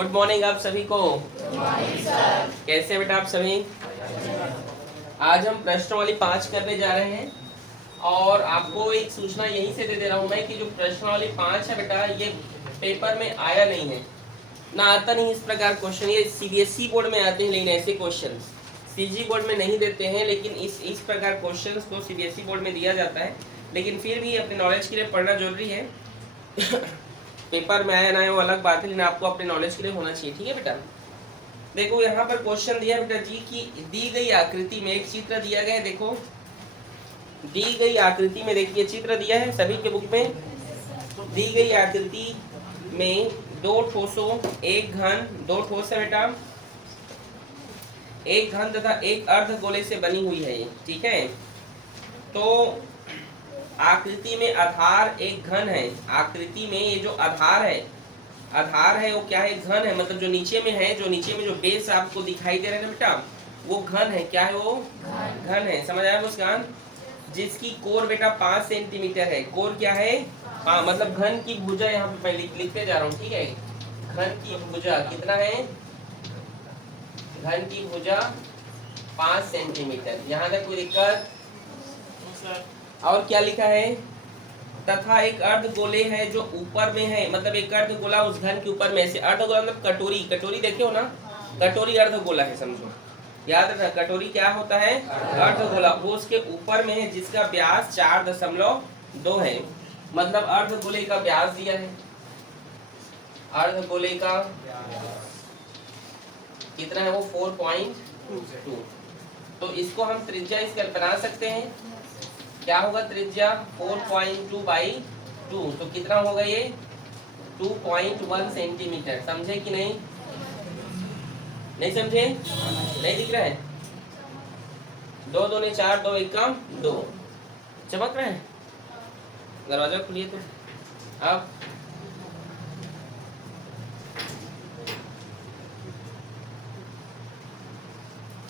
Good morning आप सभी को। कैसे बेटा आप सभी? आज हम प्रश्नावली 5 करने जा रहे हैं और आपको एक सूचना यहीं से दे दे रहा हूं मैं कि जो प्रश्नावली 5 है बेटा ये पेपर में आया नहीं है, ना आता नहीं इस प्रकार क्वेश्चन। ये सीबीएसई बोर्ड में आते हैं लेकिन ऐसे क्वेश्चन सीजी बोर्ड में नहीं देते हैं, लेकिन इस प्रकार क्वेश्चंस को सीबीएसई बोर्ड में दिया जाता है। लेकिन फिर भी अपने नॉलेज के लिए पढ़ना जरूरी है। पेपर में आया ना है वो अलग बात है, लेकिन आपको अपने नॉलेज के लिए होना चाहिए। ठीक है बेटा, देखो यहाँ पर क्वेश्चन दिया है बेटा जी कि दी गई आकृति में एक चित्र दिया गया है। देखो दी गई आकृति में देखिए चित्र दिया है सभी के बुक में। दी गई आकृति में दो ठोसों, एक घन, दो ठोस है बेटा, एक घन तथा एक अर्धगोले से बनी हुई है ये। ठीक है, तो आकृति में आधार एक घन है। आकृति में ये जो आधार है वो क्या है? घन है। मतलब जो नीचे में है, जो नीचे में जो बेस आपको दिखाई दे रहा है ना बेटा, वो घन है। क्या है वो? घन है। समझ आया मुस्कान? जिसकी कोर बेटा 5 सेंटीमीटर है। कोर क्या है? मतलब घन की भुजा यहाँ पे पहले लिखते जा रहा हूँ। ठीक है, घन की भुजा कितना है? घन की भुजा 5 सेंटीमीटर। यहाँ तक कोई दिक्कत? और क्या लिखा है? तथा एक अर्धगोले है जो ऊपर में है। मतलब एक अर्धगोला उस घन के ऊपर में। ऐसे अर्धगोला मतलब कटोरी, कटोरी देखे हो ना, कटोरी अर्धगोला है समझो। याद रखना कटोरी क्या होता है? अर्धगोला। वो उसके ऊपर में है जिसका व्यास 4.2 है। मतलब अर्धगोले का व्यास दिया है। अर्धगोले का कितना है? वो 4.2। तो इसको हम त्रिज्या इसका बना सकते हैं। क्या होगा त्रिज्या? 4.2/2। तो कितना होगा ये? 2.1 सेंटीमीटर। समझे कि नहीं? नहीं समझे? नहीं दिख रहा है? 2 दूने 4, 2 1 2। चमक रहा है? दरवाजा खुलिए तो। अब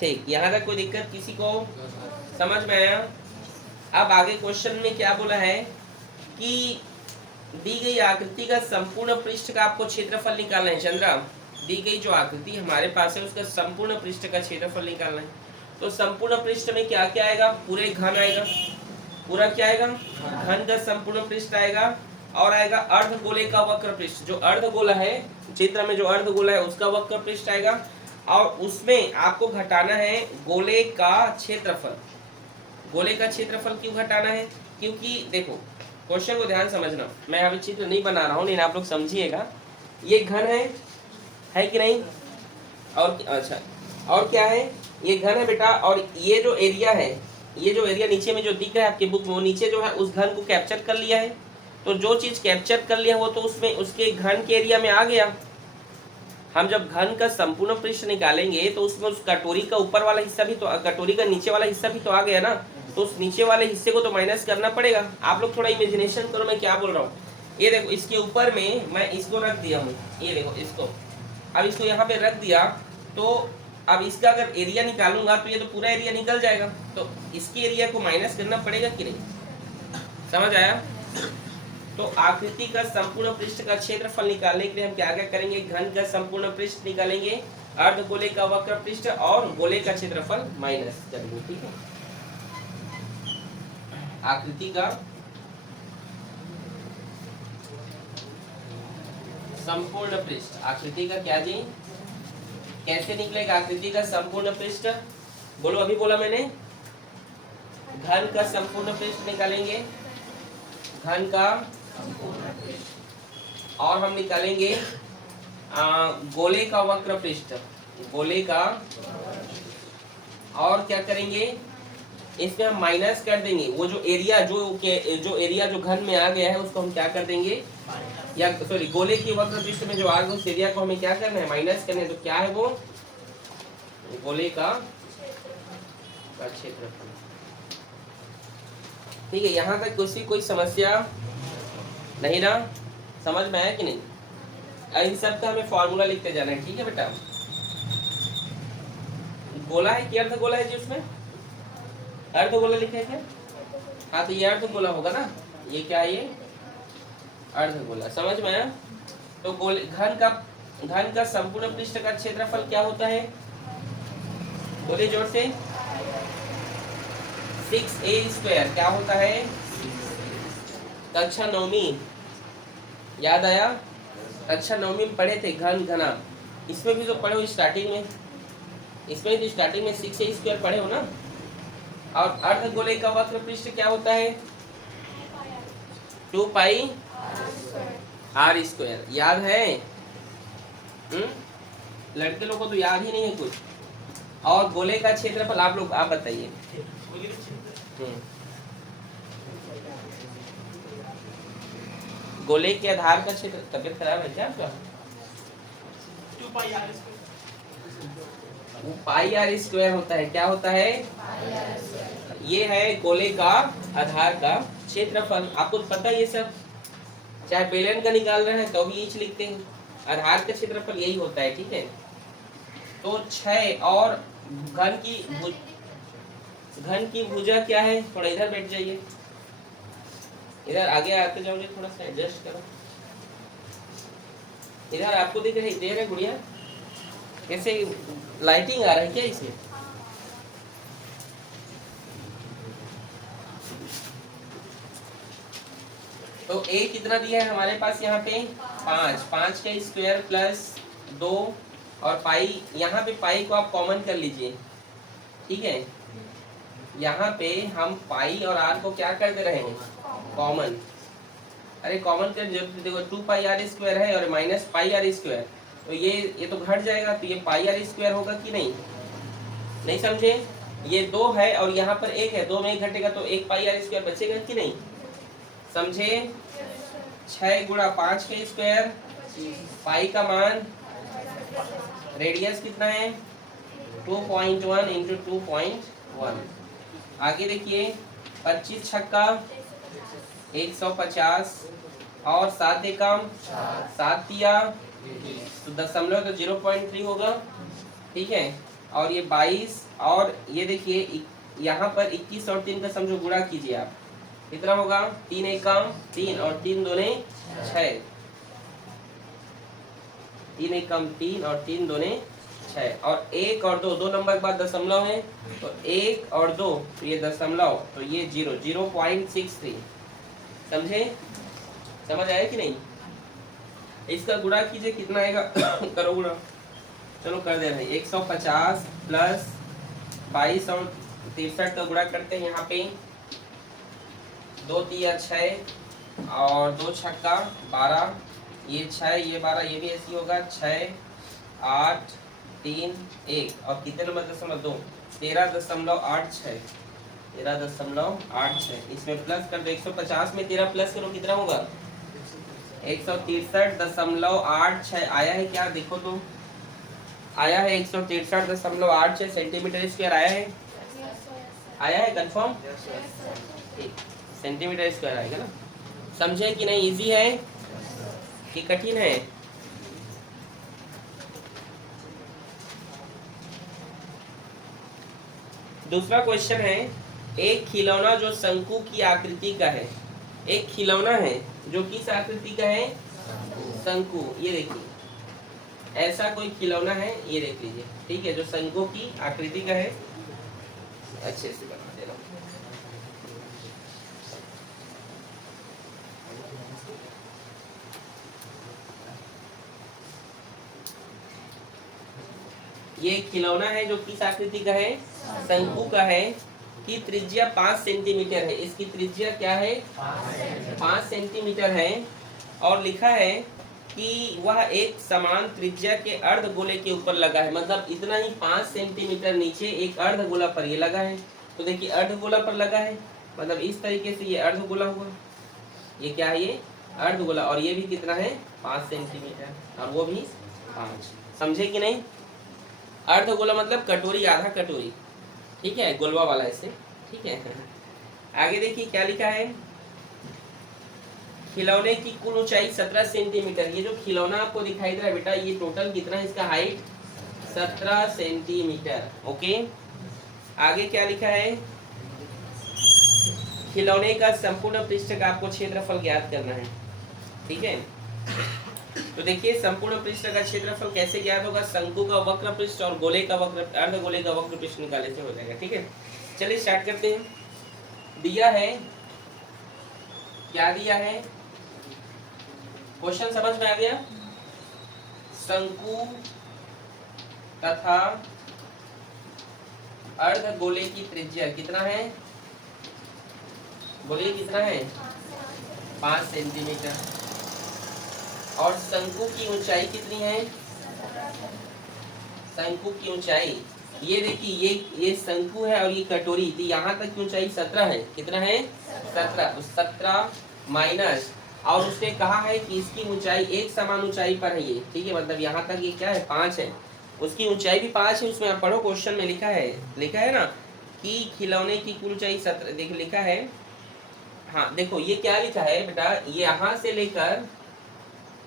ठीक, यहाँ तक कोई दिक्कत किसी को? समझ में आया? अब आगे क्वेश्चन में क्या बोला है कि दी गई आकृति का संपूर्ण पृष्ठ का आपको क्षेत्रफल निकालना है। चंद्रा, दी गई जो आकृति हमारे पास है उसका संपूर्ण पृष्ठ का क्षेत्रफल निकालना है। तो संपूर्ण पृष्ठ में क्या क्या आएगा? पूरे घन आएगा। पूरा क्या आएगा? घन का संपूर्ण पृष्ठ आएगा। और आएगा अर्धगोले का वक्र पृष्ठ। जो अर्धगोला है, चित्र में जो अर्धगोला है उसका वक्र पृष्ठ आएगा। और उसमें आपको घटाना है गोले का क्षेत्रफल। गोले का क्षेत्रफल क्यों घटाना है? क्योंकि देखो क्वेश्चन को ध्यान समझना, मैं अभी चित्र नहीं बना रहा हूँ लेकिन आप लोग समझिएगा। ये घन है कि नहीं? और अच्छा, और क्या है? ये घन है बेटा। और ये जो एरिया है, ये जो एरिया नीचे में जो दिख रहा है आपके बुक में, वो नीचे जो है उस घन को कैप्चर कर लिया है। तो जो चीज कैप्चर कर लिया वो तो उसमें उसके घन के एरिया में आ गया। हम जब घन का संपूर्ण पृष्ठ निकालेंगे तो उसमें उस कटोरी का ऊपर वाला हिस्सा भी तो, कटोरी का नीचे वाला हिस्सा भी तो आ गया ना। तो उस नीचे वाले हिस्से को तो माइनस करना पड़ेगा। आप लोग थोड़ा इमेजिनेशन करो मैं क्या बोल रहा हूँ। ये देखो इसके ऊपर में मैं इसको रख दिया हूँ। ये देखो इसको, अब इसको यहाँ पे रख दिया तो अब इसका अगर एरिया निकालूंगा तो ये तो पूरा एरिया निकल जाएगा। तो इसके एरिया को माइनस करना पड़ेगा कि नहीं? समझ आया? तो आकृति का संपूर्ण पृष्ठ का क्षेत्रफल निकालने के लिए हम क्या क्या करेंगे? घन का संपूर्ण पृष्ठ निकालेंगे, अर्धगोले का वक्र पृष्ठ और गोले का क्षेत्रफल माइनस करेंगे। ठीक है, आकृति का संपूर्ण पृष्ठ। आकृति का क्या जी? कैसे निकलेगा आकृति का संपूर्ण पृष्ठ? बोलो, अभी बोला मैंने। घन का संपूर्ण पृष्ठ निकालेंगे, घन का, और हम निकालेंगे गोले का वक्र पृष्ठ, गोले का। और क्या करेंगे? इसमें हम माइनस कर देंगे वो जो एरिया जो घन में आ गया है उसको हम क्या कर देंगे? या सॉरी, गोले की वक्र पृष्ठ में जो आ गया उस एरिया को हमें क्या करना है? माइनस करना है। तो क्या है वो? गोले का क्षेत्रफल। ठीक है, यहाँ तक कोई समस्या नहीं ना? समझ में आया कि नहीं? इन सब का हमें फॉर्मूला लिखते जाना है। ठीक है बेटा, गोला है कि अर्धगोला है जी? उसमें अर्धगोला लिखा है क्या? हाँ, तो ये अर्धगोला होगा ना। ये क्या है? ये अर्धगोला। समझ में आया? तो गोले घन का घन का संपूर्ण पृष्ठ का क्षेत्रफल क्या होता है? बोले जोर से। 6a² क्या होता है? कक्षा 9वीं याद आया? कक्षा 9वीं में पढ़े थे घन घना। इसमें भी तो पढ़े हो स्टार्टिंग में, इसमें तो स्टार्टिंग में 6a² पढ़े हो ना। और अर्धगोले का वक्र पृष्ठ क्या होता है? 2πr²। याद है? लड़के लोग को तो याद ही नहीं है कुछ। और गोले का क्षेत्रफल आप लोग आप बताइए। गोले के आधार का क्षेत्र, तबियत खराब है क्या आपका? 2πr² होता है। क्या होता है? ये है गोले का आधार का क्षेत्रफल। आपको पता है ये सब, चाहे बेलन का निकाल रहे हैं तो भी यही लिखते हैं, आधार का क्षेत्रफल यही होता है। ठीक है, तो 6 और घन की भुजा क्या है? थोड़ा इधर बैठ जाइए, इधर आगे आते जाओगे, थोड़ा सा एडजस्ट करो। इधर आपको दिख रही दे रहे गुड़िया? कैसे लाइटिंग आ रहा है क्या इसमें? तो a कितना दिया है हमारे पास यहाँ पे? 5 का स्क्वायर प्लस 2 और पाई। यहाँ पे पाई को आप कॉमन कर लीजिए। ठीक है, यहाँ पे हम पाई और आर को क्या कर दे रहे हैं? कॉमन। अरे कॉमन कर देखो, 2πr² है और माइनस πr², तो ये तो घट जाएगा, तो ये πr² होगा कि नहीं? नहीं समझे? ये 2 है और यहाँ पर 1 है, 2 में 1 घटेगा तो 1 πr² बचेगा कि नहीं? समझे? 6 गुणा 5 का स्क्वायर, पाई का मान, रेडियस कितना है? 2.1 इंटू 2.1। आगे देखिए, 25 छक्का 150 और 7 एकम 7 तिया, तो दशमलव तो 0.3 होगा। ठीक है, और ये 22 और ये देखिए यहाँ पर 21 और 3 का समझो गुणा कीजिए आप, कितना होगा? 3 एकम 3 और 3 दूने 6, 3 एकम 3 और 3 दूने 6, और 1 और 2 नंबर के बाद दशमलव है, तो 1 और 2 तो ये दशमलव, तो ये 0.63। समझे? समझ आया कि नहीं? इसका गुणा कीजिए, कितना आएगा? करो गुणा, चलो कर दे रहे हैं। 150 प्लस 22 और 63 का गुणा करते हैं। यहाँ पे 2 तिया 6 और 2 छक्का 12, ये 6 ये 12, ये भी ऐसी होगा। 6 8 3 1 और कितने नंबर? दशमलव 2, 13.86, 13.86। इसमें प्लस कर दो, 150 में 13 प्लस करो, कितना होगा? 163.86 आया है क्या? देखो तो, आया है 163.86 सेंटीमीटर स्क्वायर आया है। आया है कंफर्म? ठीक, सेंटीमीटर स्क्वायर आएगा ना। समझे कि नहीं? इजी है कि कठिन है? दूसरा क्वेश्चन है, एक खिलौना जो शंकु की आकृति का है। एक खिलौना है जो किस आकृति का है? शंकु। ये देखिए, ऐसा कोई खिलौना है, ये देख लीजिए। ठीक है, जो शंकु की आकृति का है। अच्छे से बना देना। ये खिलौना है जो किस आकृति का है? शंकु का है, की त्रिज्या 5 सेंटीमीटर है। इसकी त्रिज्या क्या है? 5 सेंटीमीटर है, और लिखा है कि वह एक समान त्रिज्या के अर्धगोले के ऊपर लगा है। मतलब इतना ही 5 सेंटीमीटर नीचे एक अर्धगोला पर ये लगा है। तो देखिए, अर्धगोला पर लगा है, मतलब इस तरीके से ये अर्धगोला हुआ। ये क्या है? ये अर्धगोला। और ये भी कितना है? 5 सेंटीमीटर, और वो भी 5। समझे कि नहीं? अर्धगोला मतलब कटोरी, आधा कटोरी। ठीक है, गोलवा वाला ऐसे। ठीक है, आगे देखिए क्या लिखा है। खिलौने की कुल ऊंचाई 17 सेंटीमीटर। ये जो खिलौना आपको दिखाई दे रहा है बेटा, ये टोटल कितना है इसका हाइट? 17 सेंटीमीटर। ओके, आगे क्या लिखा है? खिलौने का संपूर्ण पृष्ठ का आपको क्षेत्रफल ज्ञात करना है। ठीक है, तो देखिए संपूर्ण पृष्ठ का क्षेत्रफल कैसे ज्ञात होगा, शंकु का वक्र पृष्ठ और गोले का वक्र अर्धगोले का वक्र पृष्ठ निकाले से हो जाएगा। ठीक है, चलिए स्टार्ट करते हैं। दिया है, क्या दिया है, क्वेश्चन समझ में आ गया। शंकु तथा अर्धगोले की त्रिज्या कितना है, बोलिए कितना है, 5 सेंटीमीटर। और शंकु की ऊंचाई कितनी है, शंकु की ऊंचाई ये देखिए, ये शंकु है और ये कटोरी, तो यहाँ तक की ऊंचाई 17 है। कितना है, 17। तो 17 माइनस, और उसने कहा है कि इसकी ऊंचाई एक समान ऊंचाई पर है ये। ठीक है, मतलब यहाँ तक ये क्या है, 5 है, उसकी ऊंचाई भी 5 है। उसमें आप पढ़ो, क्वेश्चन में लिखा है ना कि खिलौने की कुल ऊंचाई 17, देखो लिखा है। हाँ देखो ये क्या लिखा है बेटा, ये यहाँ से लेकर,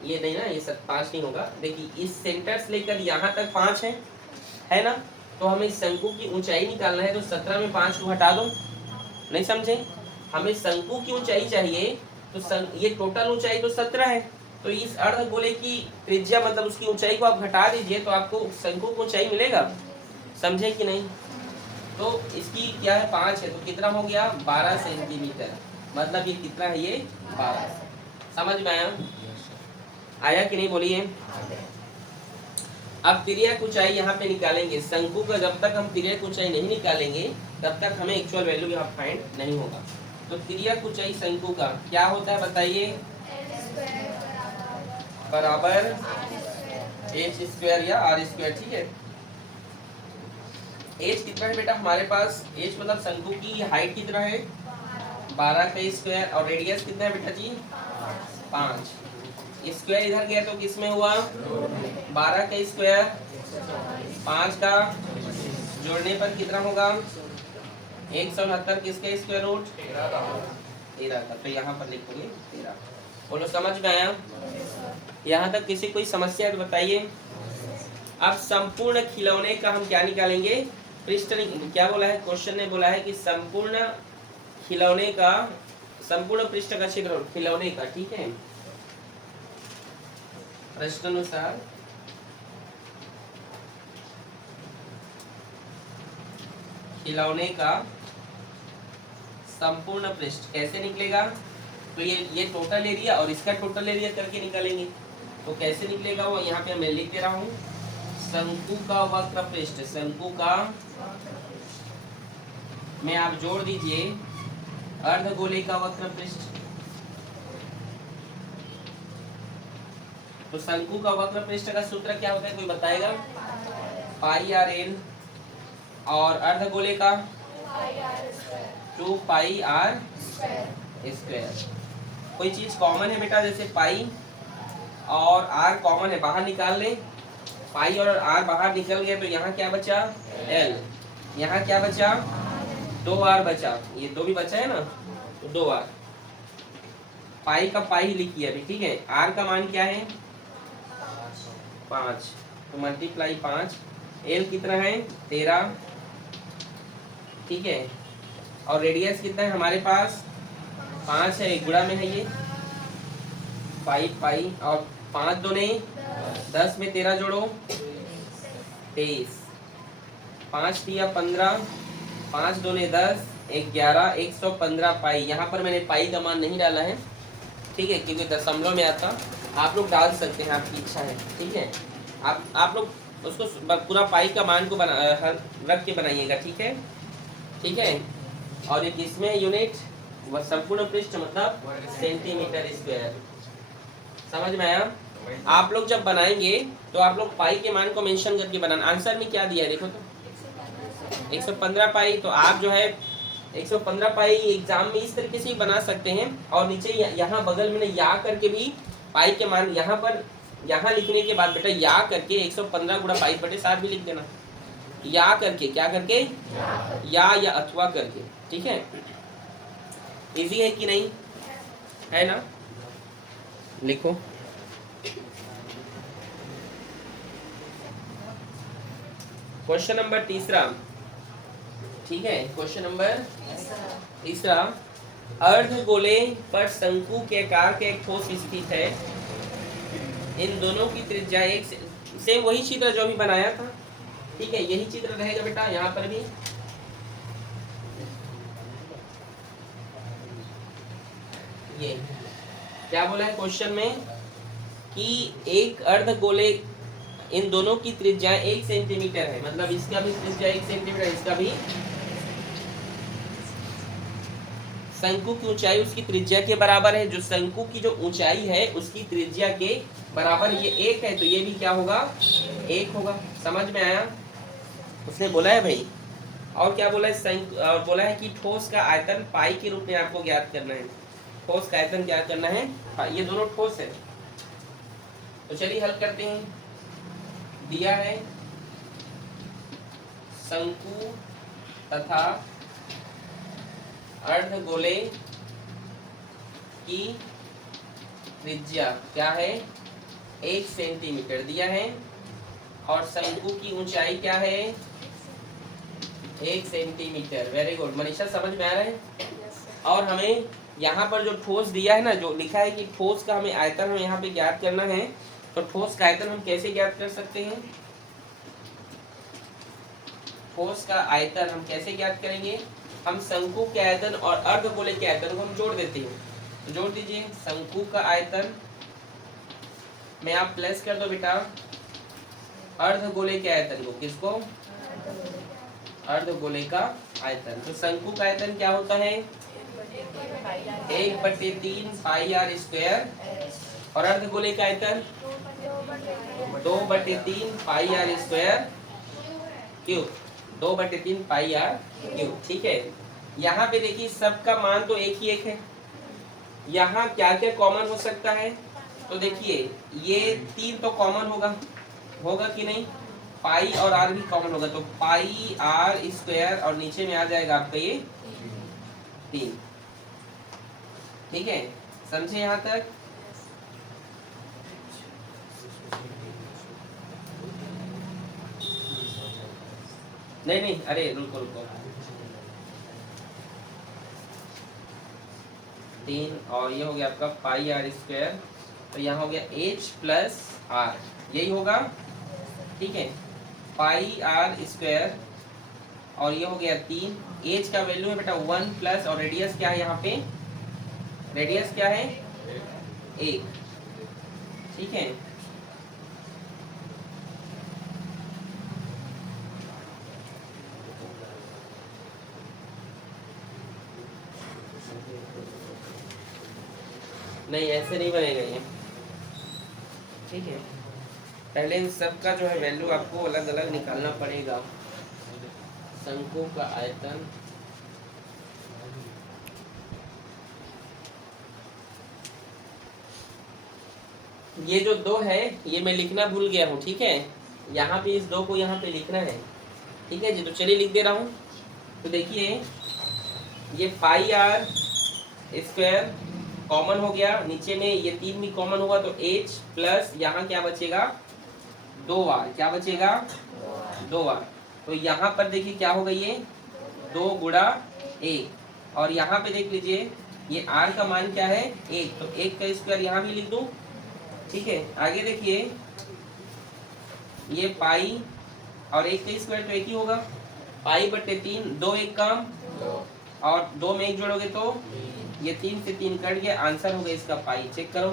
ये नहीं ना, ये 5 नहीं होगा। देखिए इस सेंटर से लेकर यहाँ तक 5 है ना। तो हमें शंकु की ऊंचाई निकालना है, तो 17 में 5 को हटा दो। नहीं समझे, हमें शंकु की ऊंचाई चाहिए, तो ये टोटल ऊंचाई तो 17 है। तो इस अर्धगोले की त्रिज्या मतलब उसकी ऊंचाई को आप घटा दीजिए, तो आपको शंकु की ऊंचाई मिलेगा। समझे कि नहीं। तो इसकी क्या है, 5 है, तो कितना हो गया, 12 सेंटीमीटर। मतलब ये कितना है, ये 12। समझ में आया कि नहीं, बोलिए। अब तिर्यक ऊंचाई यहाँ पे निकालेंगे। शंकु का जब तक हम तिर्यक ऊंचाई नहीं निकालेंगे तब तक हमें एक्चुअल वैल्यू यहाँ फाइंड नहीं होगा। तो तिर्यक ऊंचाई शंकु का क्या होता है बताइए, बराबर h² या r²। ठीक है, h कितना है बेटा हमारे पास, h मतलब शंकु की हाइट कितना है, 12 का स्क्वायर, और रेडियस कितना है बेटा जी, 5। स्क्वायर इधर गया तो किसमें हुआ, 12 का स्क्वायर 5 का जोड़ने पर कितना होगा, 169। किसका स्क्वायर रूट, 13 का। तो यहाँ पर लिखोगे 13। बोलो समझ में आया, यहाँ तक किसी कोई समस्या तो बताइए। अब संपूर्ण खिलौने का हम क्या निकालेंगे, पृष्ठ। क्या बोला है, क्वेश्चन ने बोला है कि संपूर्ण खिलौने का, संपूर्ण पृष्ठ का क्षेत्र खिलौने का। ठीक है, प्रश्नानुसार खिलौने का संपूर्ण पृष्ठ कैसे निकलेगा, तो ये टोटल एरिया और इसका टोटल एरिया करके निकालेंगे। तो कैसे निकलेगा वो यहाँ पे मैं लिख दे रहा हूँ। शंकु का वक्र पृष्ठ, शंकु का में आप जोड़ दीजिए अर्धगोले का वक्र पृष्ठ। तो शंकु का वक्र पृष्ठ का सूत्र क्या होता है, कोई बताएगा, πr/l, और अर्धगोले का 2πr²। कोई चीज कॉमन है बेटा, जैसे पाई और r कॉमन है, बाहर निकाल ले, पाई और r बाहर निकल गए, तो यहाँ क्या बचा, l, यहाँ क्या बचा, 2r बचा, ये 2 भी बचा है ना, तो 2r। पाई का पाई लिखिए अभी। ठीक है, r का मान क्या है, 5, तो मल्टीप्लाई 5, l कितना है, 13। ठीक है, और रेडियस कितना है हमारे पास, 5 है, गुणा में है ये, पाई और 5 दूने 10 में 13 जोड़ो 23, 5 तिया 15, 5 दूने 10, 11, 115 पाई। यहाँ पर मैंने पाई का मान नहीं डाला है, ठीक है, क्योंकि दशमलव में आता। आप लोग डाल सकते हैं, आपकी इच्छा है। ठीक है, आप लोग उसको पूरा पाई का मान को रख के बनाइएगा। ठीक है, ठीक है। और ये किसमें यूनिट, वह संपूर्ण पृष्ठ मतलब सेंटीमीटर स्क्वायर। समझ में आया। आप लोग जब बनाएंगे तो आप लोग पाई के मान को मेंशन करके बनाना। आंसर में क्या दिया है देखो तो 115 पाई। तो आप जो है 115 पाई एग्जाम में इस तरीके से ही बना सकते हैं। और नीचे यहाँ बगल में या करके भी पाई के मान, यहाँ पर यहाँ लिखने के बाद बेटा या करके 115 गुणा 22/7 भी लिख देना। या करके, क्या करके, या अथवा करके। ठीक है, इजी है कि नहीं, है ना। लिखो क्वेश्चन नंबर तीसरा। ठीक है, क्वेश्चन नंबर तीसरा, अर्धगोले पर शंकु के आकार के एक ठोस स्थित है। इन दोनों की त्रिज्या एक सेम वही चित्र जो अभी बनाया था, ठीक है, यही चित्र रहेगा बेटा यहाँ पर भी। ये क्या बोला है क्वेश्चन में कि एक अर्धगोले इन दोनों की त्रिज्या 1 सेंटीमीटर है, मतलब इसका भी त्रिज्या 1 सेंटीमीटर, इसका भी। शंकु की ऊंचाई उसकी त्रिज्या के बराबर है, जो शंकु की जो ऊंचाई है उसकी त्रिज्या के बराबर ये 1 है, तो ये भी क्या होगा, 1 होगा। समझ में आया? उसने बोला है भाई। और क्या बोला है, बोला है कि ठोस का आयतन पाई के रूप में आपको ज्ञात करना है। ठोस का आयतन क्या करना है, ये दोनों ठोस है। तो चलिए हल करते हैं। दिया है शंकु तथा अर्धगोले की त्रिज्या क्या है, 1 सेंटीमीटर दिया है, और शंकु की ऊंचाई क्या है, 1 सेंटीमीटर। वेरी गुड मनीषा, समझ में आ रहा है? और हमें यहाँ पर जो ठोस दिया है ना, जो लिखा है कि ठोस का हमें आयतन हमें यहाँ पे ज्ञात करना है, तो ठोस का आयतन हम कैसे ज्ञात कर सकते हैं? ठोस का आयतन हम कैसे ज्ञात करेंगे? हम शंकु के आयतन और अर्धगोले के आयतन को हम जोड़ देते हैं। तो जोड़ दीजिए, शंकु का आयतन में आप प्लस कर दो बेटा अर्धगोले के आयतन को। किसको? अर्धगोले का आयतन। तो शंकु का आयतन क्या होता है, 1/3 पाई आर स्क्वायर, और अर्धगोले का आयतन 2/3 pi r square cube, 2/3 pi r cube. ठीक है, यहाँ पे देखिए सबका मान तो एक ही एक है। यहाँ क्या क्या कॉमन हो सकता है, तो देखिए ये 3 तो कॉमन होगा, होगा कि नहीं? पाई और आर भी कॉमन होगा, तो पाई आर स्क्वायर और नीचे में आ जाएगा आपका ये 3। ठीक है, समझे यहाँ तक? नहीं नहीं, अरे रुको रुको, 3 और ये हो गया आपका पाई आर स्क्वायर, तो यहाँ हो गया h प्लस आर, यही होगा। ठीक है, पाई आर स्क्वायर और ये हो गया 3, h का वैल्यू है बेटा 1 प्लस, और रेडियस क्या है यहाँ पे, रेडियस क्या है 1। ठीक है, नहीं ऐसे नहीं बनेगा ये। ठीक है, पहले इन सब का जो है वैल्यू आपको अलग अलग निकालना पड़ेगा। शंकु का आयतन ये जो 2 है ये मैं लिखना भूल गया हूँ। ठीक है, यहाँ पे इस 2 को यहाँ पे लिखना है। ठीक है जी, तो चलिए लिख दे रहा हूँ। तो देखिए ये पाई आर स्क्वायर कॉमन हो गया, नीचे में ये 3 भी कॉमन होगा, तो h प्लस यहाँ क्या बचेगा 2r, क्या बचेगा 2r। तो यहाँ पर देखिए क्या होगा, ये 2 गुणा 1, और यहाँ पे देख लीजिए ये r का मान क्या है 1, तो 1 का स्क्वायर यहाँ भी लिख दूँ। ठीक है, आगे देखिए ये पाई और 1 का स्क्वायर तो 1 ही होगा, पाई/3, 2 1 काम, और 2 में 1 जोड़ोगे तो ये 3 से 3 कट गया, आंसर होगा इसका पाई। चेक करो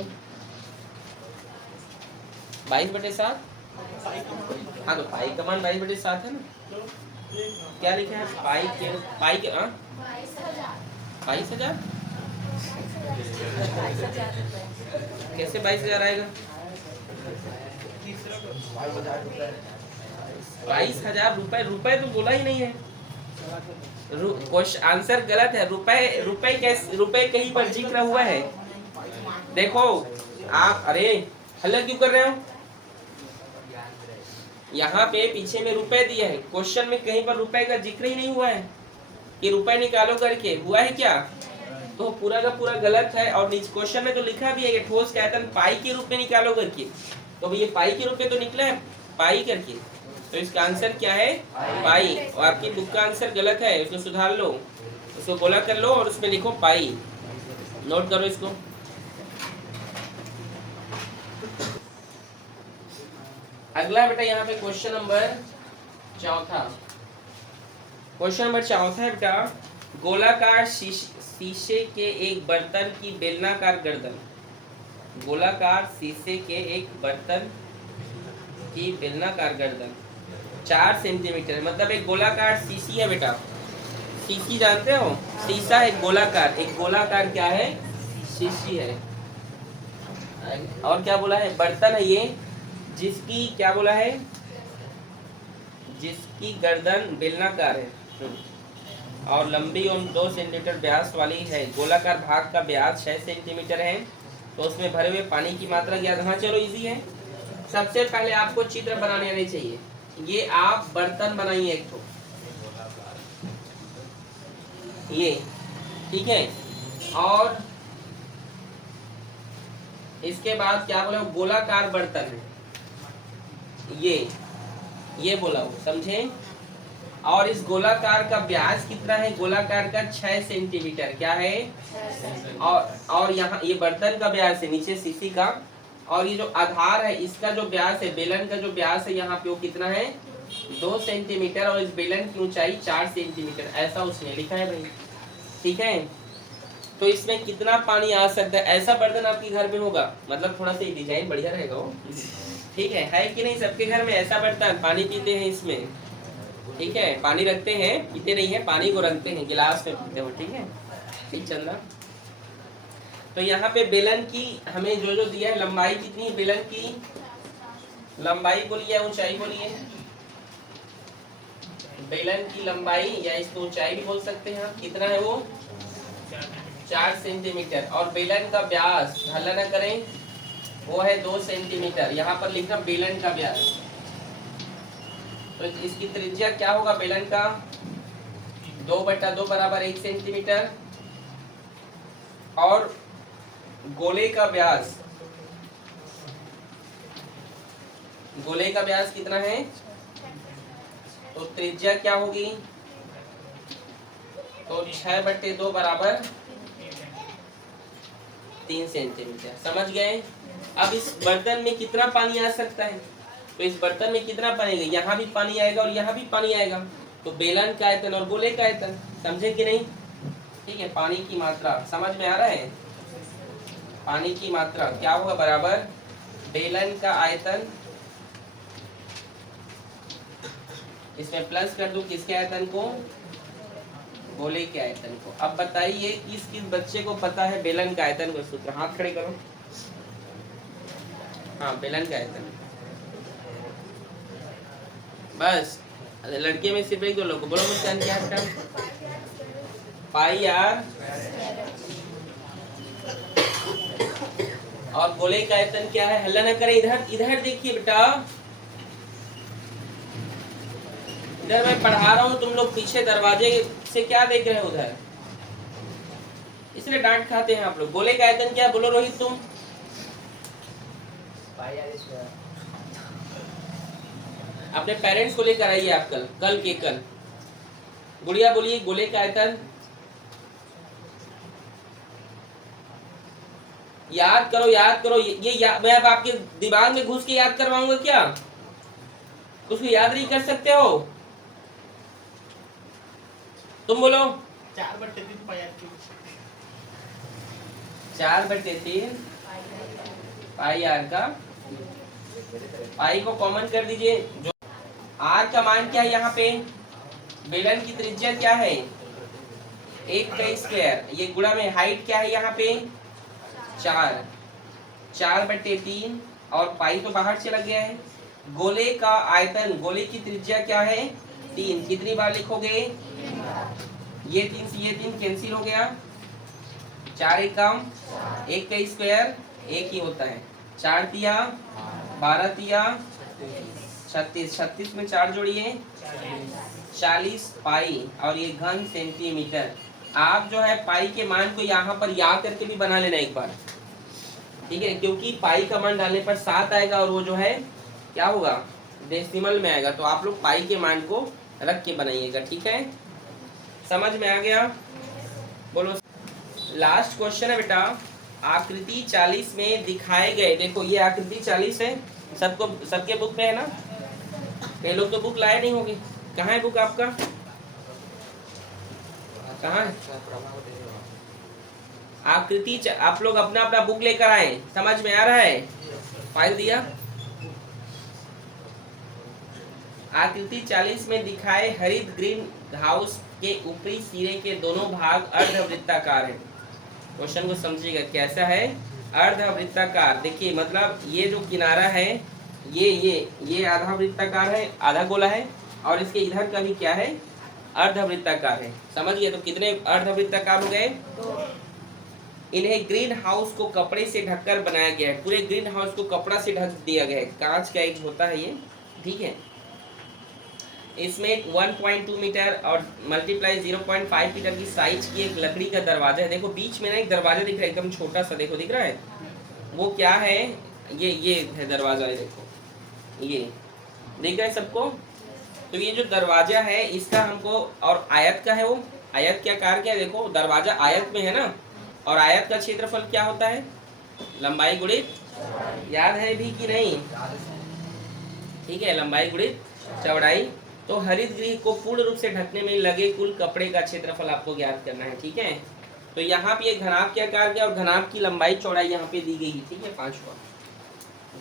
22/7। हाँ, तो पाई का मान 22/7 है ना। क्या लिखा है पाई के 22,000। कैसे 22,000 आएगा? 22,000 रुपए, रुपए तो बोला ही नहीं है। क्वेश्चन आंसर गलत है। रुपए, रुपए कैसे, रुपए कहीं पर जिक्र हुआ है? देखो आप, अरे हल्ला क्यों कर रहे हो? यहाँ पे पीछे में रुपए दिया है, क्वेश्चन में कहीं पर रुपए का जिक्र ही नहीं हुआ है कि रुपए निकालो करके। हुआ है क्या? तो पूरा का पूरा गलत है। और क्वेश्चन में तो लिखा भी है कि ठोस का आयतन पाई के रूप में निकालो करके, तो ये पाई के रूप में तो निकला है पाई करके, तो इसका आंसर क्या है पाई। और आपकी बुक का आंसर गलत है, उसको सुधार लो, उसको गोला कर लो और उसमें लिखो पाई। नोट करो इसको। अगला बेटा यहाँ पे क्वेश्चन नंबर चौथा। क्वेश्चन नंबर चौथा है बेटा, गोलाकार शीशे के एक बर्तन की बेलनाकार गर्दन, गोलाकार शीशे के एक बर्तन की बेलनाकार गर्दन 4 सेंटीमीटर, मतलब एक गोलाकार शीशी है बेटा। शीशी जानते हो, शीशा है गोलाकार, एक गोलाकार क्या है, शीशी है। और क्या बोला है, बर्तन है ये जिसकी क्या बोला है, जिसकी गर्दन बेलनाकार है और लंबी और 2 सेंटीमीटर व्यास वाली है। गोलाकार भाग का व्यास 6 सेंटीमीटर है। तो उसमें भरे हुए पानी की मात्रा ज्ञात। हाँ चलो इजी है। सबसे पहले आपको चित्र बनाने आने चाहिए। ये आप बर्तन बनाइए एक तो, ये ठीक है। और इसके बाद क्या बोला, गोलाकार बर्तन है ये बोला वो, समझे। और इस गोलाकार का व्यास कितना है, गोलाकार का 6 सेंटीमीटर क्या है। और यहाँ ये बर्तन का व्यास है नीचे शीशी का, और ये जो आधार है इसका जो व्यास है, बेलन का जो व्यास है यहाँ पे वो कितना है, 2 सेंटीमीटर, और इस बेलन की ऊंचाई 4 सेंटीमीटर, ऐसा उसने लिखा है भाई। ठीक है, तो इसमें कितना पानी आ सकता है, ऐसा बर्तन आपके घर में होगा, मतलब थोड़ा सा डिजाइन बढ़िया रहेगा वो। ठीक है कि नहीं, सबके घर में ऐसा बर्तन, पानी पीते हैं इसमें। ठीक है, पानी रखते हैं, पीते नहीं है, पानी को रखते हैं गिलास में पीते हो। ठीक है, ठीक चल रहा। तो यहाँ पे बेलन की हमें जो दिया है, लंबाई कितनी है बेलन की, लंबाई बोलिए, ऊंचाई बोलिए। बेलन की लंबाई या इसको ऊंचाई भी बोल सकते हैं, कितना है वो, 4 सेंटीमीटर। और बेलन का व्यास, हल्ला ना करें, वो है 2 सेंटीमीटर। यहाँ पर लिखना बेलन का व्यास। तो इसकी त्रिज्या क्या होगा बेलन का, 2/2 बराबर 1 सेंटीमीटर। और गोले का व्यास, गोले का व्यास कितना है, तो त्रिज्या क्या होगी, तो 6/2 बराबर 3 सेंटीमीटर। समझ गए। अब इस बर्तन में कितना पानी आ सकता है, तो इस बर्तन में कितना पानी आएगा, यहाँ भी पानी आएगा और यहाँ भी पानी आएगा। तो बेलन का आयतन और गोले का आयतन, समझे कि नहीं। ठीक है, पानी की मात्रा समझ में आ रहा है, पानी की मात्रा क्या होगा, बराबर बेलन का आयतन, इसमें प्लस कर दूं किसके आयतन को, गोले के आयतन को। अब बताइए किस किस बच्चे को पता है बेलन का आयतन का सूत्र, हाथ खड़े करो। हाँ, बेलन का आयतन, बस लड़के में सिर्फ एक दो लोग बोलो मुझे क्या है, पाई आर। और गोले का आयतन क्या है, हल्ला ना करें, इधर इधर देखिए बेटा, इधर मैं पढ़ा रहा हूँ, तुम लोग पीछे दरवाजे से क्या देख रहे हो उधर, इसलिए डांट खाते हैं आप लोग। गोले का आयतन क्या, बोलो रोहित तुम, अपने पेरेंट्स को लेकर आइए आप कल के कल। गुड़िया बोलिए गोले का आयतन, याद करो याद करो, मैं अब आपके दिमाग में घुस के याद करवाऊंगा क्या, उसको याद नहीं कर सकते हो तुम, बोलो 4/3 पाई आर का, पाई को कॉमन कर दीजिए। जो आर का मान क्या है, यहाँ पे बेलन की त्रिज्या क्या है, 1 का स्क्वायर, ये गुणा में हाइट क्या है यहाँ पे 4/3, और पाई तो बाहर चला गया है। गोले का आयतन, गोले की त्रिज्या क्या है 3, कितनी बार लिखोगे, ये 3 से ये 3 कैंसिल हो गया, 4 एक कम, 1 का स्क्वायर 1 ही होता है, 4 तिया 12 तिया 36, 36 में 4 जोड़िए 40 पाई, और ये घन सेंटीमीटर। आप जो है पाई के मान को यहाँ पर याद करके भी बना लेना एक बार, ठीक है, क्योंकि पाई का मान डालने पर 7 आएगा और वो जो है क्या होगा, डेसिमल में आएगा। तो आप लोग पाई के मान को रख के बनाइएगा, ठीक है, समझ में आ गया। बोलो, लास्ट क्वेश्चन है बेटा, आकृति 40 में दिखाए गए, देखो ये आकृति 40 है, सबको सबके बुक में है ना? कई लोग तो बुक लाए नहीं होंगे। कहाँ है बुक आपका? कहाँ है? आकृति आप लोग अपना अपना बुक लेकर आए। समझ में आ रहा है? फाइल दिया। आकृति 40 में दिखाए हरित ग्रीन हाउस के ऊपरी सिरे के दोनों भाग अर्धवृत्ताकार हैं। क्वेश्चन को समझिएगा कैसा है। अर्धवृत्ताकार, देखिए मतलब ये जो किनारा है ये आधा वृत्ताकार है, आधा गोला है, और इसके इधर का भी क्या है? अर्धवृत्ताकार है। समझ गए? तो कितने अर्धवृत्ताकार हो गए? इन्हें ग्रीन हाउस को कपड़े से ढककर बनाया गया है। पूरे ग्रीन हाउस को कपड़ा से ढक दिया गया है। कांच का एक होता है ये, ठीक है। इसमें 1.2 मीटर और मल्टीप्लाई 0.5 मीटर की साइज की एक लकड़ी का दरवाजा है। देखो बीच में ना एक दरवाजा दिख रहा है, एकदम छोटा सा, देखो दिख रहा है? वो क्या है? ये है दरवाजा है, देखो ये दिख रहा है सबको? तो ये जो दरवाजा है इसका हमको, और आयत का है वो, आयत क्या आकार क्या है? देखो दरवाजा आयत में है ना, और आयत का क्षेत्रफल क्या होता है? लंबाई गुणित, याद है भी कि नहीं? ठीक है, लंबाई गुणित चौड़ाई। तो हरित गृह को पूर्ण रूप से ढकने में लगे कुल कपड़े का क्षेत्रफल आपको ज्ञात करना है, ठीक है। तो यहाँ पे घनाभ के आकार का और घनाभ की लंबाई चौड़ाई यहाँ पे दी गई है, ठीक है। 5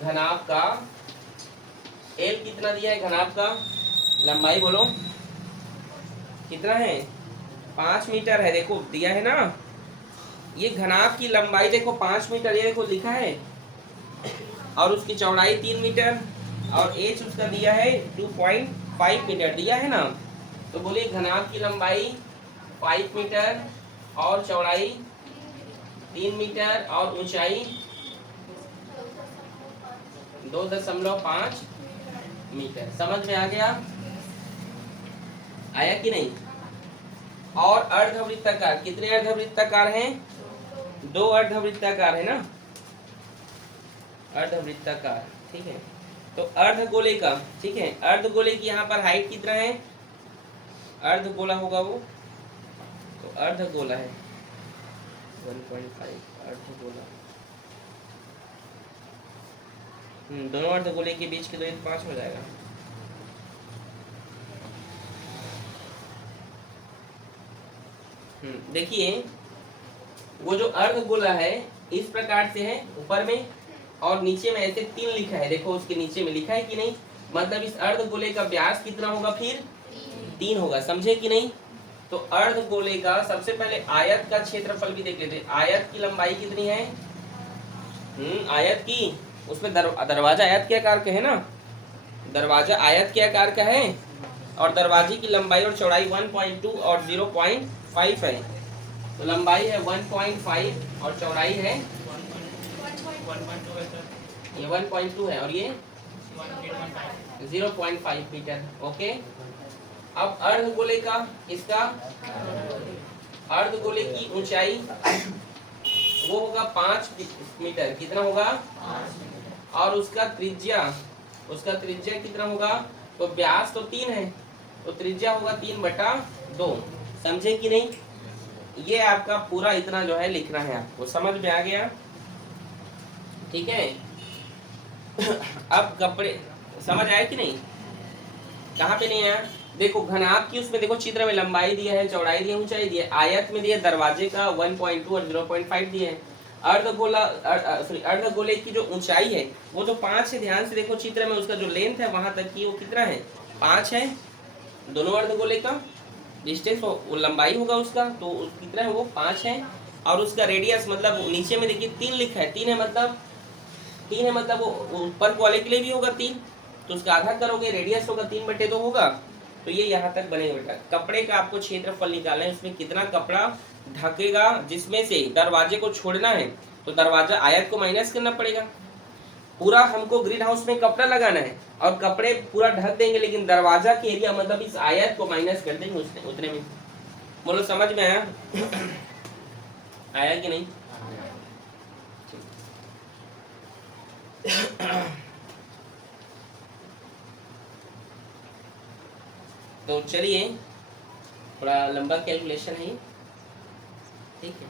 घनाभ का एल कितना दिया है? घनाभ का लंबाई बोलो कितना है? 5 मीटर है, देखो दिया है ना। ये घनाभ की लंबाई देखो 5 मीटर, ये देखो लिखा है, और उसकी चौड़ाई 3 मीटर, और एच उसका दिया है 2.5 मीटर दिया है ना। तो बोलिए घनाभ की लंबाई 5 मीटर और चौड़ाई 3 मीटर और ऊंचाई 2.5 मीटर। समझ में आ गया? आया कि नहीं? और अर्धवृत्ताकार, कितने अर्धवृत्ताकार हैं? 2 अर्धवृत्ताकार है ना, अर्धवृत्ताकार, ठीक है। तो अर्धगोले का, ठीक है, अर्धगोले की यहाँ पर हाइट कितना है? अर्धगोला होगा वो, तो अर्धगोला है 1.5 अर्धगोला। दोनों अर्धगोले के बीच के 2 5 हो जाएगा। देखिए वो जो अर्धगोला है इस प्रकार से है, ऊपर में और नीचे में ऐसे 3 लिखा है। देखो उसके नीचे में लिखा है कि नहीं? मतलब इस अर्धगोले का व्यास कितना होगा? फिर 3 होगा। समझे कि नहीं? तो अर्धगोले का सबसे पहले आयत का क्षेत्रफल भी देख लेते हैं। आयत की लंबाई कितनी है? आयत की, उसमें दरवाजा आयत के आकार का है ना, दरवाजा आयत के आकार का है, और दरवाजे की लंबाई और चौड़ाई 1.2 और 0.5 है। तो लंबाई है 1.5 और चौड़ाई है ये 1.2 है, और ये 0.5 मीटर। ओके, अब अर्धगोले का, इसका अर्धगोले की ऊंचाई वो होगा 5 मीटर। कितना होगा? और उसका त्रिज्या कितना होगा? तो व्यास तो 3 है, तो त्रिज्या होगा 3/2। समझे कि नहीं? ये आपका पूरा इतना जो है लिखना है आपको। समझ में आ गया? ठीक है। अब कपड़े समझ आया कि नहीं? कहाँ पे नहीं आया? देखो घनाभ की उसमें देखो चित्र में लंबाई दिया है, चौड़ाई दी है, ऊंचाई दी है। आयत में दिया दरवाजे का 1.2 और 0.5 दिए हैं। अर्धगोले की जो ऊंचाई है वो जो 5 है, ध्यान से देखो चित्र में, उसका जो लेंथ है वहां तक की वो कितना है? 5 है। दोनों अर्धगोले का डिस्टेंस वो लंबाई होगा उसका, तो कितना है? वो 5 है। और उसका रेडियस मतलब नीचे में देखिए 3 लिखा है। 3 है मतलब वो ऊपर वाले के लिए भी होगा 3, तो उसका आधा करोगे, रेडियस होगा 3/2 होगा। तो ये यहाँ तक बनेगा बेटा। कपड़े का आपको क्षेत्रफल निकालना है, उसमें कितना कपड़ा ढकेगा, जिसमें से दरवाजे को छोड़ना है तो दरवाजा आयत को माइनस करना पड़ेगा। पूरा हमको ग्रीन हाउस में कपड़ा लगाना है और कपड़े पूरा ढक देंगे, लेकिन दरवाजा के एरिया मतलब इस आयत को माइनस कर देंगे उतने में। बोलो समझ में आया? आया कि नहीं? तो चलिए, थोड़ा लंबा कैलकुलेशन है, ठीक है।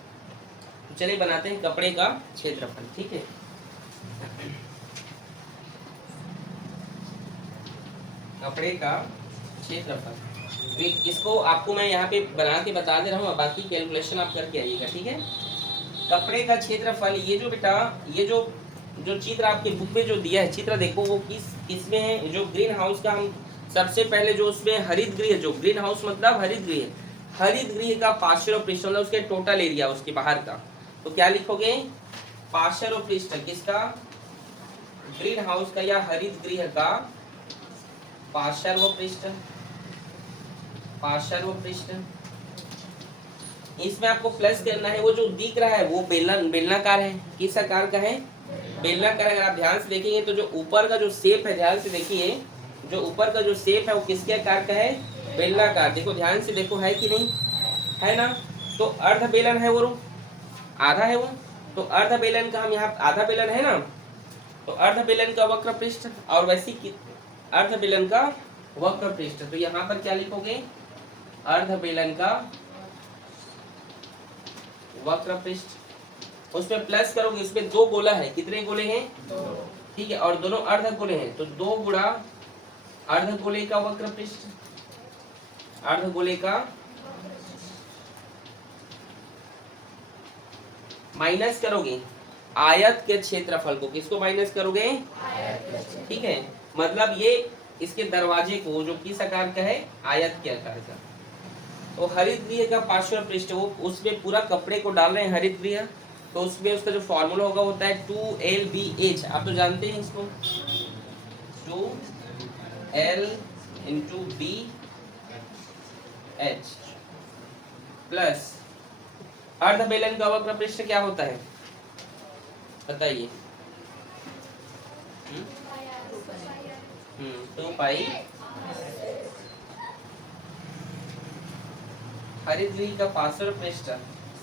तो चलिए बनाते हैं कपड़े का क्षेत्रफल, ठीक है। कपड़े का क्षेत्रफल। इसको आपको मैं यहाँ पे बना के बता दे रहा हूँ, बाकी कैलकुलेशन आप करके आइएगा, ठीक है। कपड़े का क्षेत्रफल, ये जो बेटा, ये जो चित्र आपके बुक में जो दिया है चित्र, देखो वो किस में है। जो ग्रीन हाउस का हम सबसे पहले जो उसमें हरित गृह, जो ग्रीन हाउस मतलब हरित गृह का पार्श्व और पृष्ठ मतलब उसके टोटल एरिया उसके बाहर का, तो क्या लिखोगे, पार्श्व और पृष्ठ किसका, ग्रीन हाउस का या हरित गृह का पार्श्व पृष्ठ। इसमें आपको प्लस करना है, वो जो दिख रहा है वो बेलनाकार है। किस आकार का है, बेलनाकार। अगर आप ध्यान से देखेंगे तो जो ऊपर का जो शेप है, ध्यान से देखिए, जो ऊपर का जो शेप है वो किसके आकार का है, बेलनाकार। देखो ध्यान से देखो, है कि नहीं, है ना। तो अर्ध बेलन है वो, आधा है वो, तो अर्ध बेलन का हम यहाँ, आधा बेलन है ना, तो अर्ध बेलन का वक्र पृष्ठ और वैसी अर्ध बेलन का वक्र पृष्ठ। तो यहाँ पर क्या लिखोगे, अर्ध बेलन का वक्र पृष्ठ। उसमें प्लस करोगे, उसमें 2 गोला है, कितने गोले हैं, 2, ठीक है, और दोनों अर्ध गोले हैं, तो 2 गुणा अर्ध गोले का वक्र पृष्ठ, अर्ध गोले का, माइनस करोगे आयत के क्षेत्रफल को। किसको माइनस करोगे, ठीक है, मतलब ये इसके दरवाजे को जो किस आकार का है, आयत के आकार का। तो हरित गृह का पार्श्व पृष्ठ, वो उसमें पूरा कपड़े को डाल रहे हैं हरित गृह, तो उसमें उसका जो फॉर्मूला होगा होता है 2LBH, आप तो जानते हैं इसको, 2L × BH प्लस अर्ध बेलन का वक्र पृष्ठ क्या होता है बताइए, 2 पाई हरित गृह का पार्श्व पृष्ठ,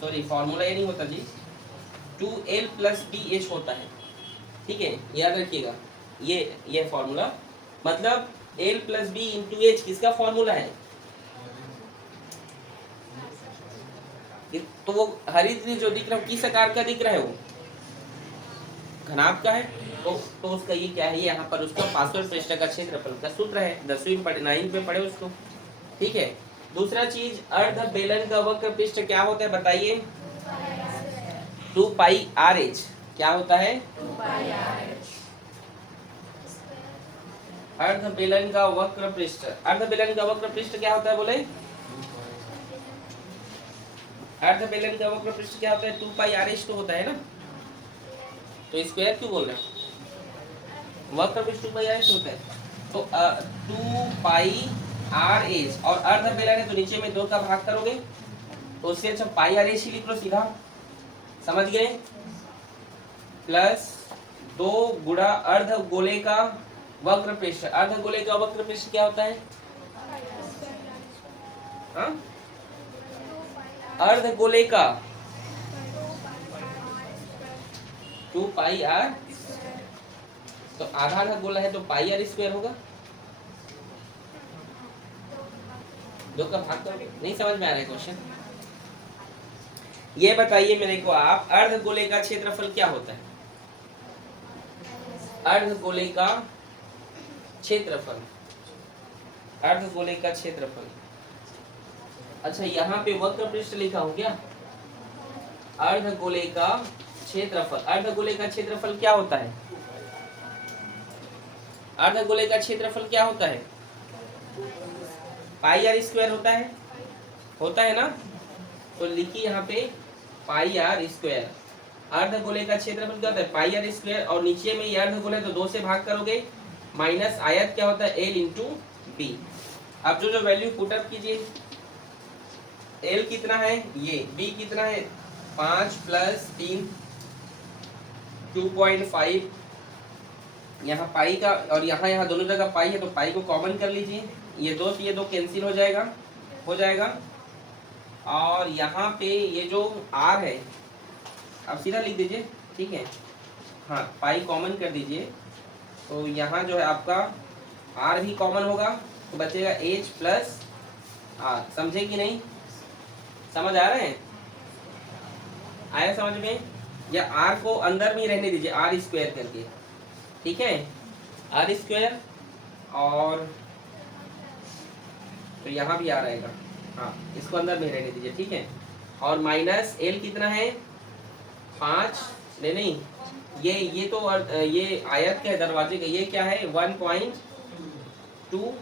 सॉरी फॉर्मूला ये नहीं होता जी, 2L + BH होता है, ठीक है, याद रखिएगा। ये फॉर्मूला मतलब L + B × H किसका फॉर्मूला है, तो वो हरित गृह जो दिख रहा है किस आकार का दिख रहा है, वो घनाभ का है, तो उसका ये क्या है, यहाँ पर उसका पार्श्व पृष्ठ का क्षेत्रफल का सूत्र है, 10वीं में 9 में पढ़े उसको, ठीक है। दूसरा चीज, अर्ध बेलन का वक्र पृष्ठ क्या होता है बताइए, 2 पाई RH, क्या होता है, 2 पाई RH। अर्ध बेलन का वक्र पृष्ठ, अर्ध बेलन का वक्र पृष्ठ क्या होता है बोले, अर्ध बेलन का वक्र पृष्ठ क्या होता है, 2 पाई RH तो होता है ना, तो स्क्वायर क्यों बोल रहे हैं, वक्र पृष्ठ 2 पाई RH होता है, तो 2 पाई RH, और अर्ध बेलन है तो नीचे में 2 का भाग करोगे, तो उससे अच्छा पाई RH ही लिख लो सीधा, समझ गए, प्लस 2 गुणा अर्ध गोले का वक्र पृष्ठ। अर्ध गोले का वक्र पृष्ठ क्या होता है, हाँ, अर्ध गोले का 2 पाई R, तो आधा आधा गोला है तो पाई R² होगा, 2 का भाग करोगे, नहीं समझ में आ रहा है क्वेश्चन। ये बताइए मेरे को आप, अर्ध गोले का क्षेत्रफल क्या होता है, अर्ध गोले का क्षेत्रफल, अर्ध गोले का क्षेत्रफल। अच्छा यहाँ पे वक्र पृष्ठ लिखा हो क्या, अर्ध गोले का क्षेत्रफल, अर्ध गोले का क्षेत्रफल क्या होता है, अर्ध गोले का क्षेत्रफल क्या होता है, पाई R² होता है ना, तो लिखिए यहाँ पे पाई R²। अर्ध गोले का क्षेत्रफल क्या होता है, पाई R², और नीचे में ये अर्ध गोले तो 2 से भाग करोगे, माइनस आयत क्या होता है, L × B। अब जो वैल्यू पुट अप कीजिए, L कितना है ये, B कितना है 5 + 3 2.5, यहाँ पाई का, और यहाँ दोनों जगह पाई है तो पाई को कॉमन कर लीजिए, ये 2 से ये 2 कैंसिल हो जाएगा, और यहाँ पे ये जो R है अब सीधा लिख दीजिए, ठीक है, हाँ पाई कॉमन कर दीजिए, तो यहाँ जो है आपका R भी कॉमन होगा, तो बचेगा H + R। समझे कि नहीं, समझ आ रहे हैं, आया समझ में, या R को अंदर भी रहने दीजिए R² करके, ठीक है, R², और तो यहाँ भी आ रहेगा, हाँ इसको अंदर में रहने दीजिए, ठीक है। और माइनस एल कितना है 5, नहीं ये तो ये आयत का है दरवाजे का, ये क्या है 1.2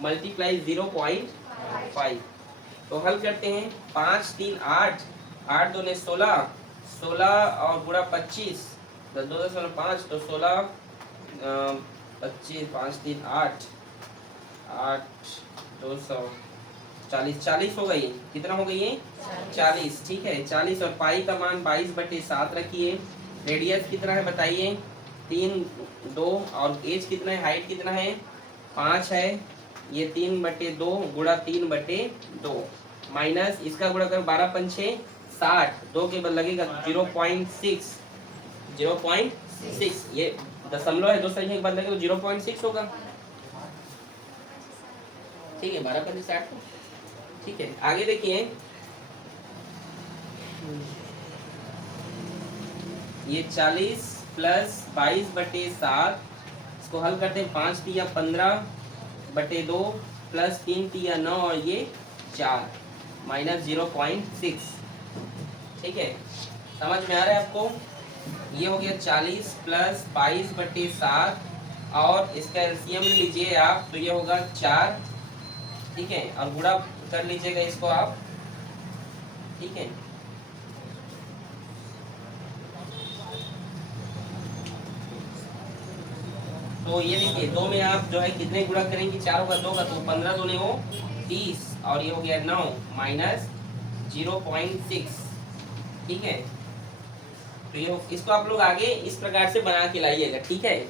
मल्टीप्लाई 0.5। तो हल करते हैं, 5 3 8, 8 2 16, 16 और गुणा 25, 10 2 5, तो 16 25 5 3 8, 8 240, 40 हो गई, कितना हो गई ये 40, ठीक है 40। और पाई का मान 22/7 रखिए। रेडियस कितना है बताइए 3 2, और एज कितना है, हाइट कितना है 5 है, ये 3/2 गुणा 3/2 माइनस इसका गुणा कर 12 पंचे 60, 2 के बाद लगेगा 0.6, 0.6, ये दशमलव है, 2 संख्या के बाद लगेगा 0.6 होगा, ठीक है 12 पंचे 60, ठीक है। आगे देखिए ये 40 प्लस 22/7, इसको हल करते हैं, 5 तिया 15/2 प्लस 3 तिया 9 और ये 4 माइनस 0.6, ठीक है। समझ में आ रहा है आपको? ये हो गया 40 प्लस 22/7 और इसका एलसीएम ले लीजिए आप, तो ये होगा 4, ठीक है, और गुणा कर लीजिएगा इसको आप, ठीक है। तो ये देखिए 2 में आप जो है कितने गुणा करेंगे, 4 होगा 2 का, तो 15 दूनी हो 30 और ये हो गया 9 माइनस 0.6, ठीक है। तो ये इसको आप लोग आगे इस प्रकार से बना के लाइएगा, ठीक है।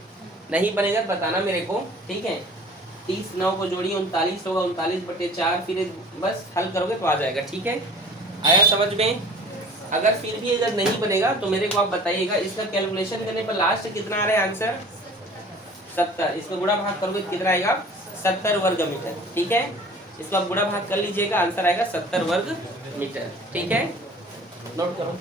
नहीं बनेगा बताना मेरे को, ठीक है। 30 9 को जोड़िए 39 होगा, 39/4, फिर बस हल करोगे तो आ जाएगा, ठीक है। आया समझ में? अगर फिर भी अगर नहीं बनेगा तो मेरे को आप बताइएगा। इसका कैलकुलेशन करने पर लास्ट कितना आ रहा है आंसर 70, इसको गुणा भाग करोगे तो कितना आएगा 70 वर्ग मीटर, ठीक है। इसको आप गुणा भाग कर लीजिएगा, आंसर आएगा 70 वर्ग मीटर, ठीक है। नोट करो।